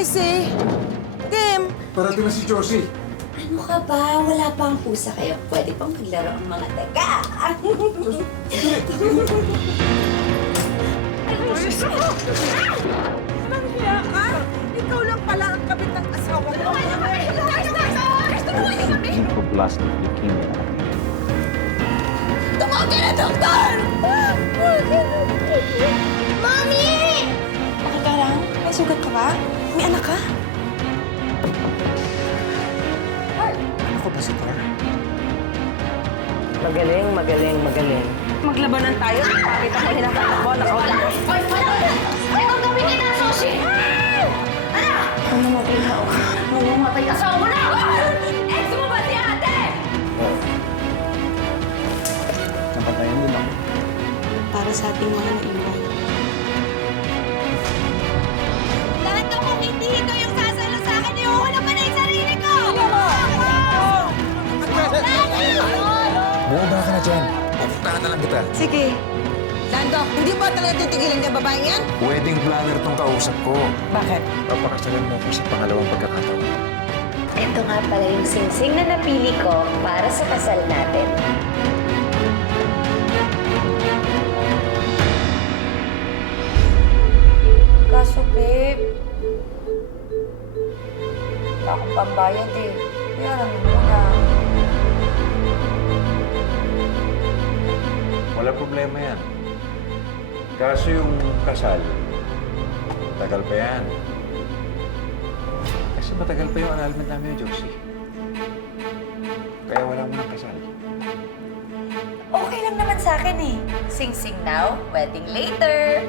Casey! Tim! Parating na si Josie. Ano ka ba? Wala pa ang pusa kayo. Pwede pang maglaro ang mga daga. Nanghiya ka? Ikaw lang pala ang kabit ng asawa ko. Lymphoblastic leukemia. Tumawagin na, doktor! Mami! Okay ka lang? May sugat ka ba? May anak ka? Ako ba si Tor? Magaling, magaling, magaling. Maglabanan tayo. Pakita ko hinahanap mo. Nakawala. Ay, wala! Ikaw gamitin na, Soshi! Mamamatay ka ako. Mamamatay asawa na! Ex mo ba si ate? Oo. Napatayan din ako. Para sa ating mga naiwan. Lahat ng kung hindi ikaw yung sasalo sa akin, iuhulog ka na yung sarili ko! Bumaba ka na dyan. Pupuntahan na lang kita. Sige. Lando, hindi ba talaga titigilan niya babaeng yan? Wedding planner tong kausap ko. Bakit? Papakasalan mo ako sa pangalawang pagkakataon. Ito nga pala yung singsing na napili ko para sa kasal natin. Kaso, babe. Wala akong pambayad eh. Bayaran mo na. Wala problema yan. Kaso yung kasal, tagal pa yan. Kasi matagal pa yung annulment namin ni Josie. Kaya wala mo ng kasal. Okay lang naman sa akin eh. Sing-sing now, wedding later.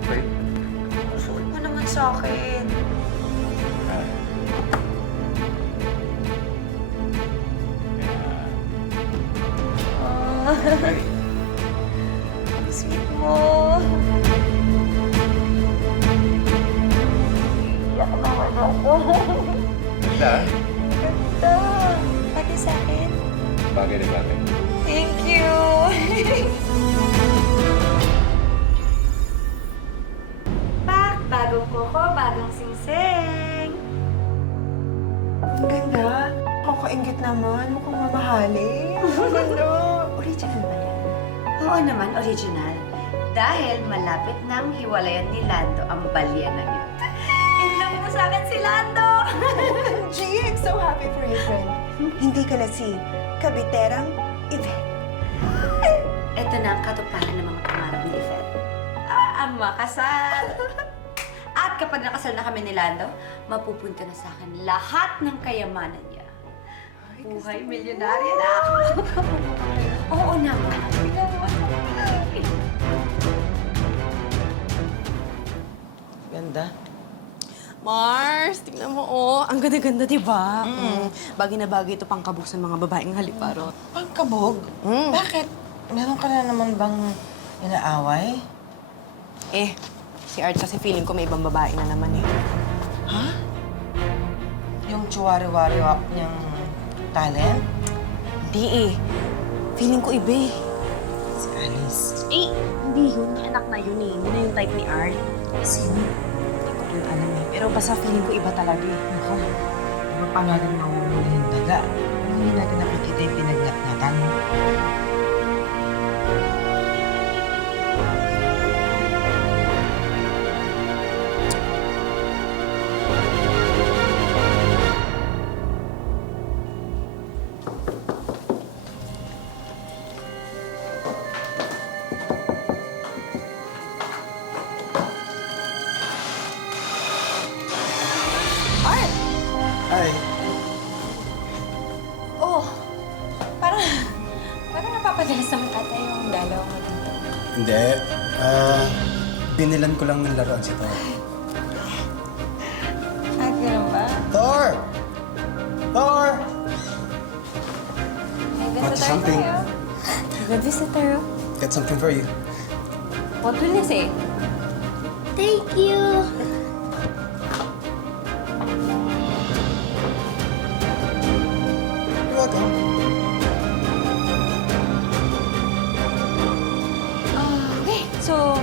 Okay? Suot mo naman sa akin. Ah. Okay. Sweet mo. Iyak naman ako. Ganda. Ganda. Pati sa akin. Bagay na bagay. Thank you. Pak, bagong koko, bagong singsing. Ang ganda. Kakaingit naman. Mukhang mamahalin. Ang ganda. Original ba yan? Oo naman, original. Dahil malapit nang hiwalayan ni Lando ang balya na yun. In love na sa akin si Lando! Gee, I'm so happy for you, friend. Hindi ka na si kabiterang Yvette. Ito na ang katuparan ng mga pangarap ni Yvette. Ang makasal! At kapag nakasal na kami ni Lando, mapupunta na sa akin lahat ng kayamanan niya. Buhay milyonarya na ako! Oo naman. Ganda. Mars, tingnan mo, oh. Ang ganda-ganda, di ba? Bagay na bagay ito pang kabuksan mga babaeng haliparot. Pangkabog? Bakit? Meron ka na naman bang inaaway? Eh, si Art kasi feeling ko may ibang babae na naman eh. Ha? Yung chuwari-wari niyang talent? Hindi eh. Feeling ko iba eh. Si Alice. Eh, hindi yun. Yung anak na yun eh. Hindi na yung type ni Art. Sino? Hindi ko rin alam eh. Pero basta feeling ko iba talaga eh. Ako, iba pa natin mahuhuli yung daga. Hindi natin nakikita yung pinagnat-ngatan. Hi. Oh, parang napapadalas naman ata yung dalaw mo dito. Hindi. Binilan ko lang ng laruan si Thor. Ah, ganun ba? Thor! Thor! May Got visitor something. tayo. Good visitor. Got something for you. What will you say? Thank you! You're welcome. Okay, so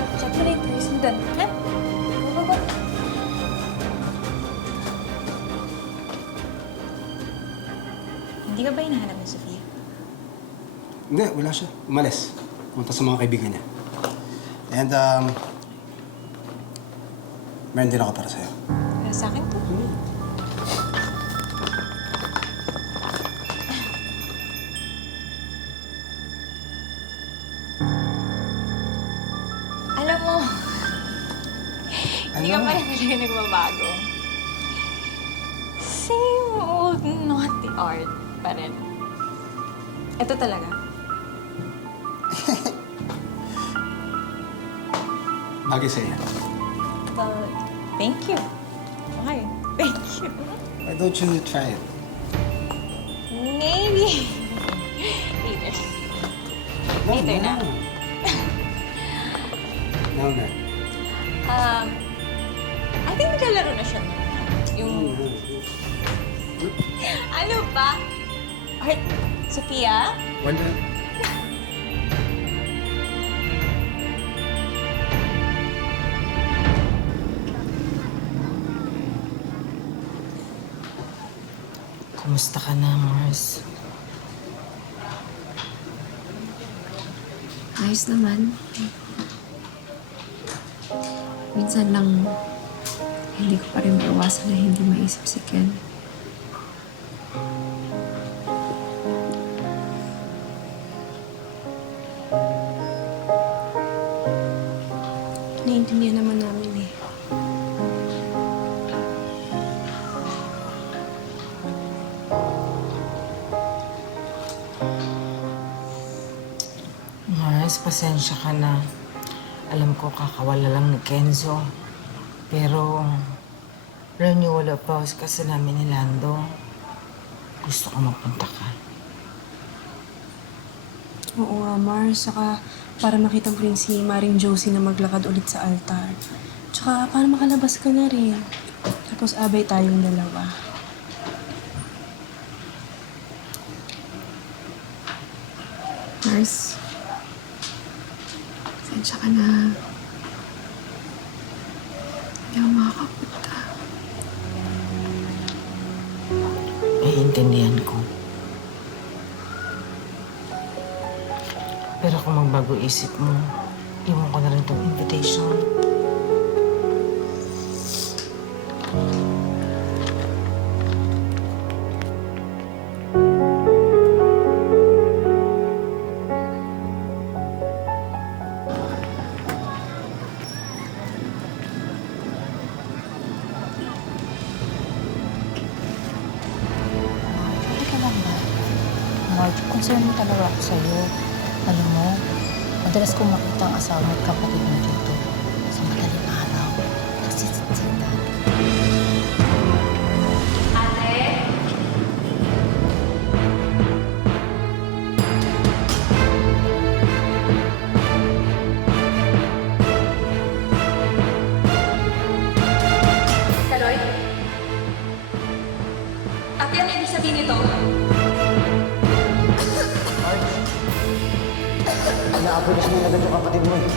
Hindi ka ba hinahanap ni Sofia? Hindi, wala siya. Umalis. Punta sa mga kaibigan niya. And, meron din ako para sa'yo. Para sa akin to. Alam mo, hindi ka pa rin talaga nagbabago. Same old naughty art pa rin. Ito talaga. Bagay sa'yo. Well, thank you. Okay, thank you. Why don't you try it? Maybe. Later. Later na. No, no. I think naglalaro na siya. Yung... Ano ba? Art, Sofia? Wala. Kumusta ka na, Mars? Ayos naman. Minsan lang, hindi ko pa rin maiwasan na hindi maisip si Ken. Naiintindihan naman namin eh. Mars, pasensya ka na. Alam ko kakawala lang ni Kenzo. Pero, renewal of vows kasi namin ni Lando. Gusto ko mapunta ka. Oo nga, Mars. Saka para makita ko rin si Maring Josie na maglakad ulit sa altar. Tsaka para makalabas ka na rin. Tapos abay tayong dalawa. Mars, pasensya ka na. Hindi ako makakapunta. Naiintindihan ko. Pero kung magbago isip mo, iwan ko na rin tong invitation. Teka lang ba? Marge, concern talaga ako sa'yo. Alam mo, madalas kong makita ang asawa at kapatid mo dito. Sa madaling araw, nagsisitsitan. Kaloy? Ate, ano ibig sabihin nito? Inaapolis mo agad yung kapatid mo eh.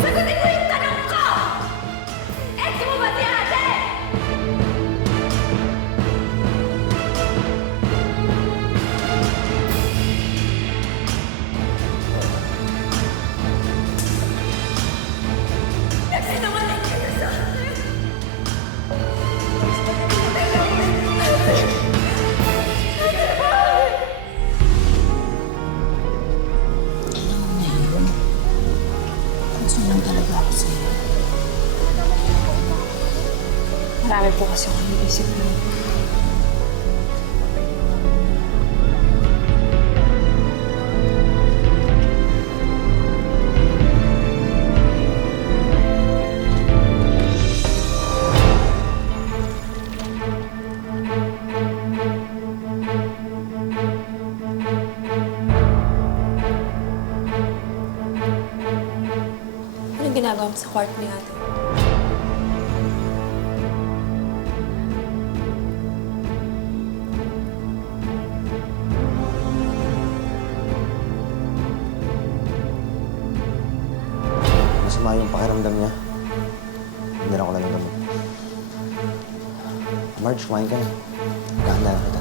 Sagutin mo yung tanong ko! Ex mo ba si ate? Nagsinungaling kayo sa akin! Alam mo na yun. Concern lang talaga ako sa'yo. Marami po kasi akong iisip na. Anong ginagawa mo sa kwarto ni ate? Masama yung pakiramdam niya. Hindi na ako lang ng gamot. Marge, kumain ka na. Ganda na kita.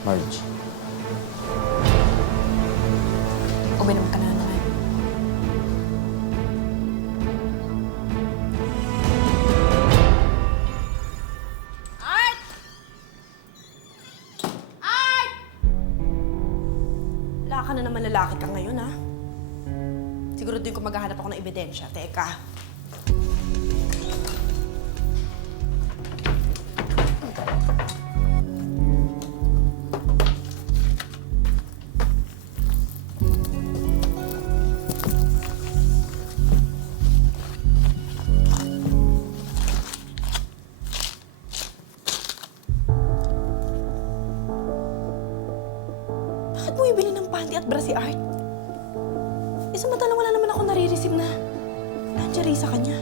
Marge. Uminom ka na naman. Wala ka na naman lalaki ka ngayon, ha? Siguro din ko maghahanap ako ng ebidensya. Teka. Bakit mo ibili ng panty at bra si Art? Samantalang wala naman ako nare-receive na lingerie sa kanya.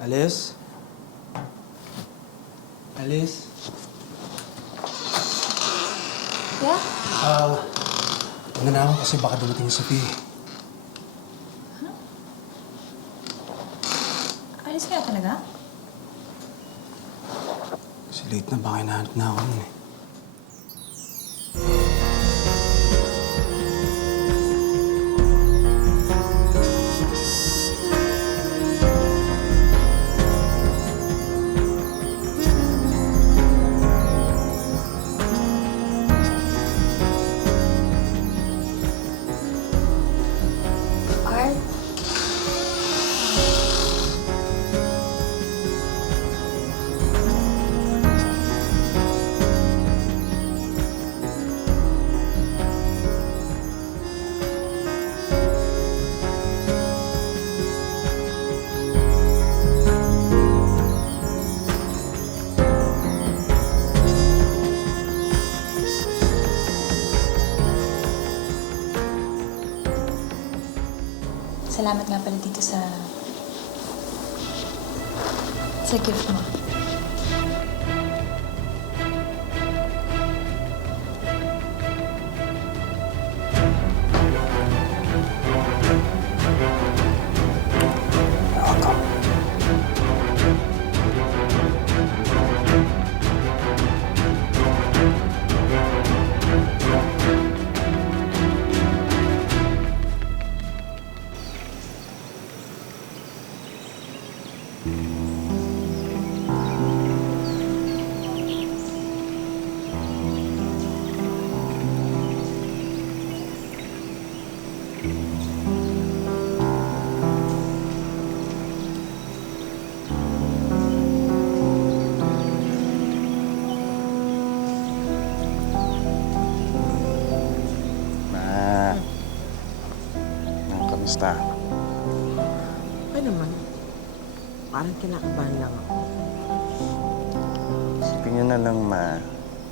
Alice? Alice? Yeah? Ano na ako kasi baka dumating si Sophie. Alis kaya talaga? Kasi late na, baka hinahanap na ako nun eh. Art? Salamat nga pala dito sa gift mo. Kamusta? Okay naman. Parang kinakabahan lang ako. Isipin niyo na lang, Ma.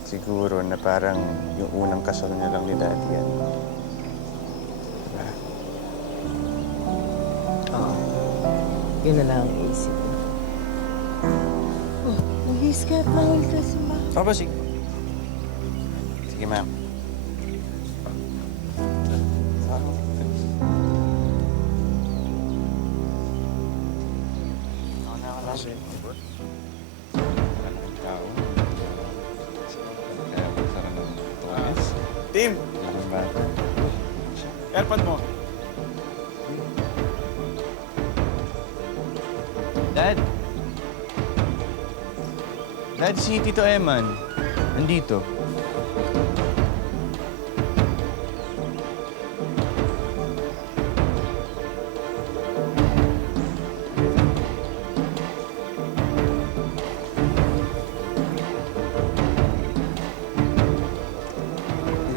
Siguro na parang yung unang kasal niya lang ni Daddy yan. Diba? Oo. Yun na lang ang isip ko. Oh, mahis ka at mahal ka si Ma. Papa, sige. Sige, ma'am. Kasi, tao. Kaya magkaroon ng tuwas. Team, Yung bata. airpod mo. Dad? Dad, si Tito Eman. Nandito.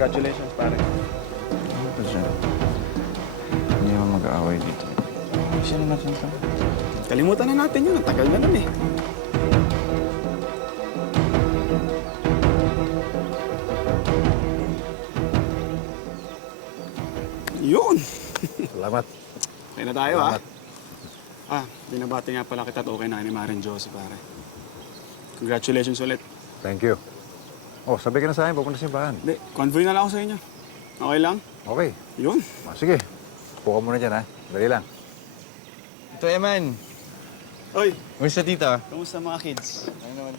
Congratulations, pare. Ano ba dyan? Hindi naman mag-aaway dito. Sino natin to? Kalimutan na natin yun. Ang tagal na nun eh. Yun! Salamat. Okay na tayo, ha? Binabati nga pala kita at okay na ni Maring Josie, pare. Congratulations ulit. Thank you. Oh, sabi ka na sa akin, pupunta sa simbahan. Hindi, convoy na lang ako sa inyo. Okay lang? Okay. Yun. Sige. Puka muna dyan, ha? Dali lang. Tito Eman, Oy, kumusta tita? kamusta mga kids? Ano naman?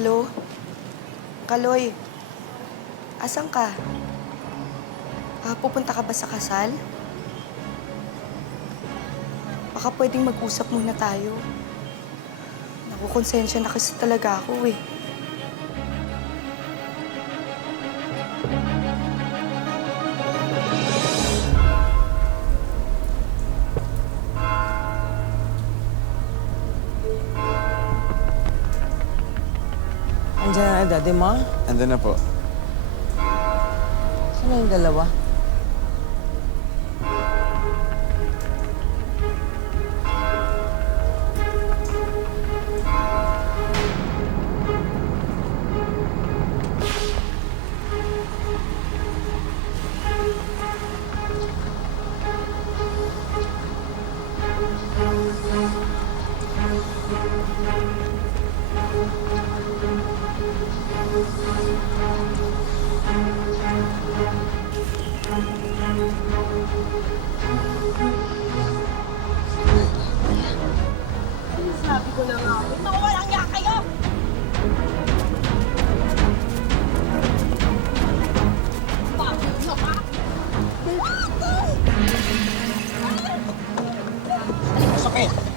Hello? Kaloy, asan ka? Pupunta ka ba sa kasal? Baka pwedeng mag-usap muna tayo. Nakukonsensya na kasi talaga ako eh. Andiyan na daddy mo? Andun na po. Saan na yung dalawa?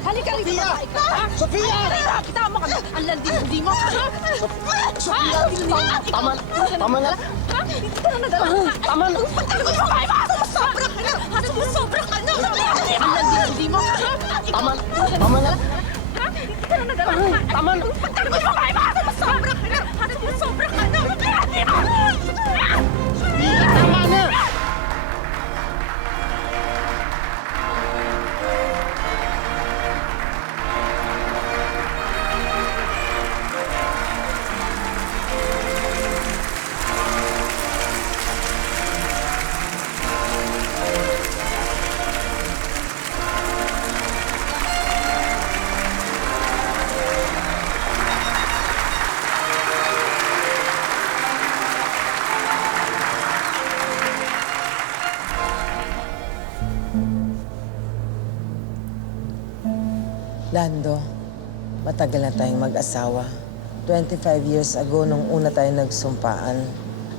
Halika rito, babae ka! Sofia! Kita mo kami! Ang landi mo! Sofia! Tama na! Tama na! Babae ba? Sumusobra ka na! Sumusobra ka na! Ang landi mo! Tama na! Tama na! Babae ba? Sumusobra ka na! Sumusobra ka na! Tama na! Lando, matagal na tayong mag-asawa. 25 years ago, nung una tayo nagsumpaan,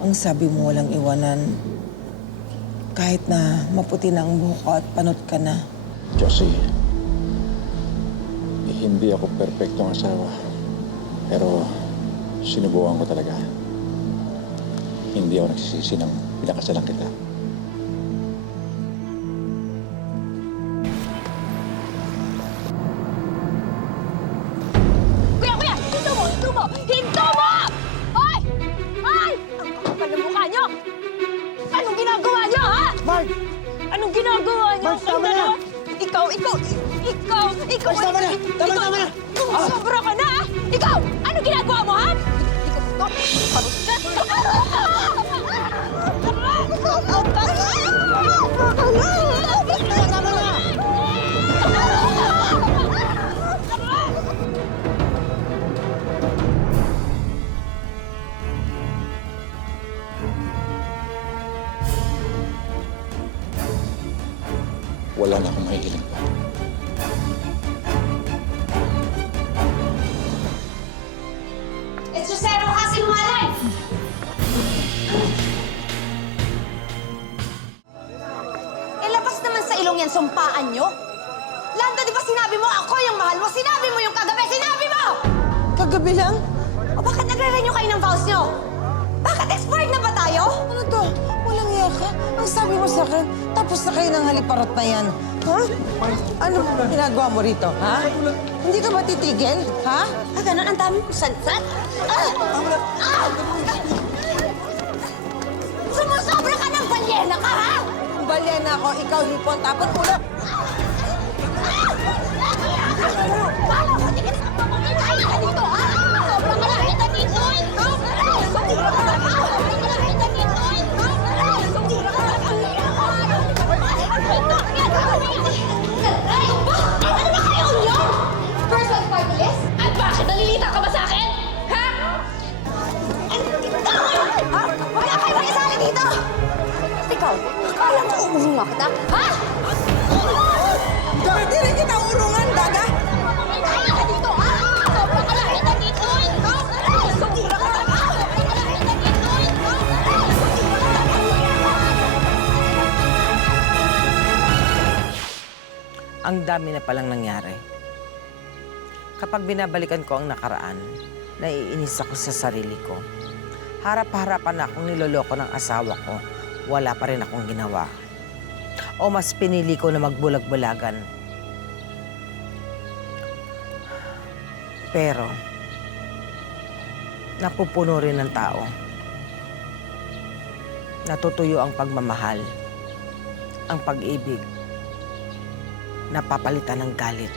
ang sabi mo walang iwanan. Kahit na maputi na ang buhok ko at panot ka na. Josie, hindi ako perpektong asawa. Pero sinubukan ko talaga. Hindi ako nagsisisi ng pinakasalan kita. Kuya! Hinto mo! Hinto mo! Hoy! Ay! Ang kapal ng mukha niyo! Anong ginagawa niyo, ha? Mark! Anong ginagawa niyo? Mark, tama na! Ikaw! Mark, tama na! Tama na! Sobra ka na, ha? Ikaw! Anong ginagawa mo, ha? Ikaw! Tama na! Wala na akong mahihiling pa. Etsusero ka sinungaling! Labas naman sa ilong yan, sumpaan nyo. Lando, di ba sinabi mo ako yung mahal mo? Sinabi mo yung kagabi, sinabi mo! Kagabi lang? O bakit nagre-renew kayo ng vows nyo? Bakit expired na ba tayo? Ano to? Walang iya ka? Ang sabi mo sa akin, tapos na kayo ng haliparot na yan. Ha? Ano ginagawa mo rito, ha? Hindi ka ba titigil, ha? Ganun ang dami kong sansat. Sumusobra ka ng balyena ka, ha? Balyena ako, ikaw hipon, tapos ulo. Bala mo, di ka na dito, ha? Sobrang malaki na dito, ikaw! Ulo nga kita, ha? Hindi rin kita urungan, Daga! Kaya ka dito, ha? Sobra ka lang kita dito! Sobra ka lang, ha? Ang dami na palang nangyari. Kapag binabalikan ko ang nakaraan, naiinis ako sa sarili ko. Harap-harapan na akong niloloko ng asawa ko, wala pa rin akong ginawa. O mas pinili ko na magbulag-bulagan. Pero, napupuno rin ng tao. Natutuyo ang pagmamahal, ang pag-ibig, napapalitan ng galit.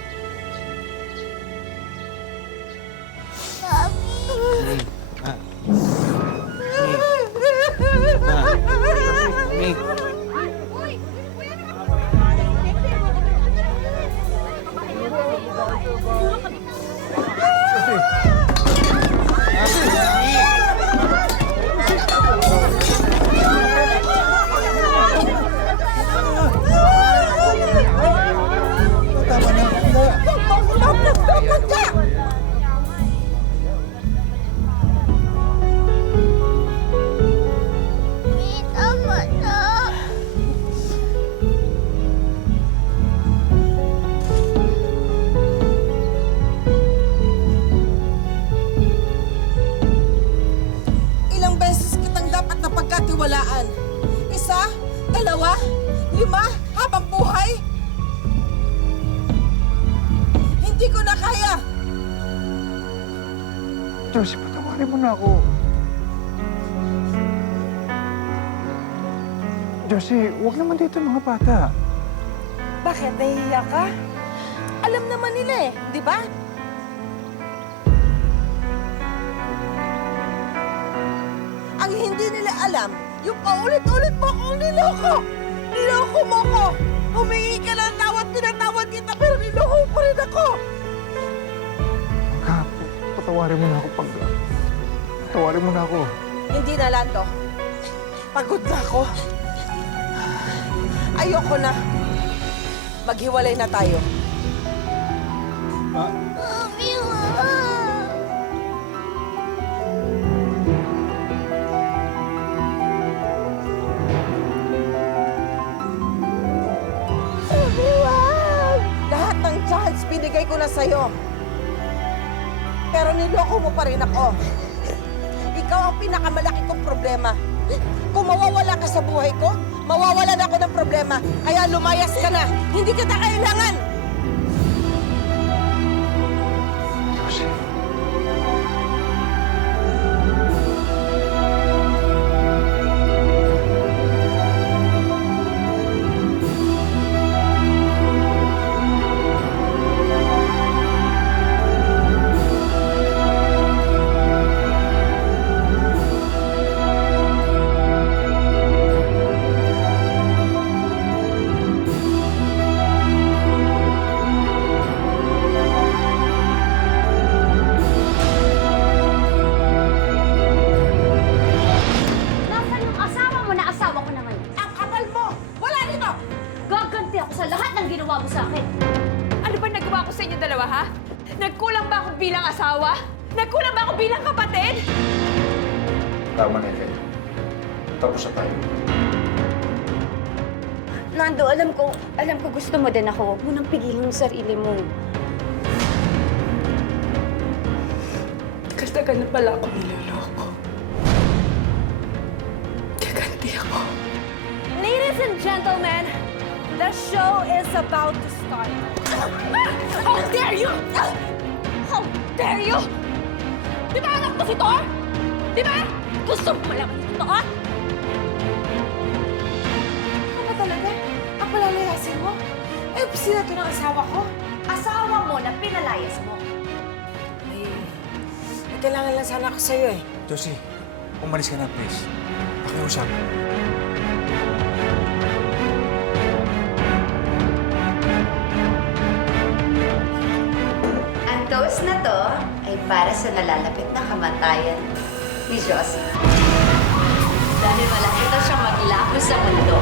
Ilang beses kitang dapat na pagkatiwalaan. 1, 2, 5, habang buhay. Hindi ko na kaya. Josie, patawarin mo na ako. Josie, huwag naman dito mga bata. Bakit? Nahihiya ka? Alam naman nila eh, di ba? Ang hindi nila alam, yung paulit-ulit mo akong niloko. Niloko mo ko. Humingi ka ng tawad, pinatawad kita, pero niloko pa rin ako. Pagka, patawarin mo na ako, Pagka. Patawarin mo na ako. Hindi na, Lando. Pagod na ako. Ayoko na. Maghiwalay na tayo. Lahat ng chance binigay ko na sa'yo. Pero niloko mo pa rin ako. Ikaw ang pinakamalaki kong problema. Kung mawawala ka sa buhay ko, mawawalan ako ng problema. Kaya lumayas ka na. Hindi kita kailangan. Josie. Nasaan yung asawa mo na asawa ko na ngayon? Ang kapal mo! Wala dito! Gaganti ako sa lahat ng ginawa mo sa akin. Ano ba nagawa ko sa inyo dalawa, ha? Nagkulang ba ako bilang asawa? Nagkulang ba ako bilang kapatid? Tama na, Ethel. Tapos na tayo. Nando, alam ko gusto mo din ako. Huwag mo nang pigilan yung sarili mo. Tagal na pala ako niloloko. Gaganti ako. Ladies and gentlemen, the show is about to start. How dare you! How dare you! Di ba anak mo si Thor? Di ba? Gusto mo malaman yung totoo? Ano ba talaga? Ang palalayasin mo? Eh, sino to ng asawa ko? Asawa mo na pinalayas mo. Kailangan lang sana ako sa'yo eh. Josie, umalis ka na, please. Pakiusap. Ang toast na to ay para sa nalalapit na kamatayan ni Josie. Dahil malaki ito siyang maglaho sa mundo.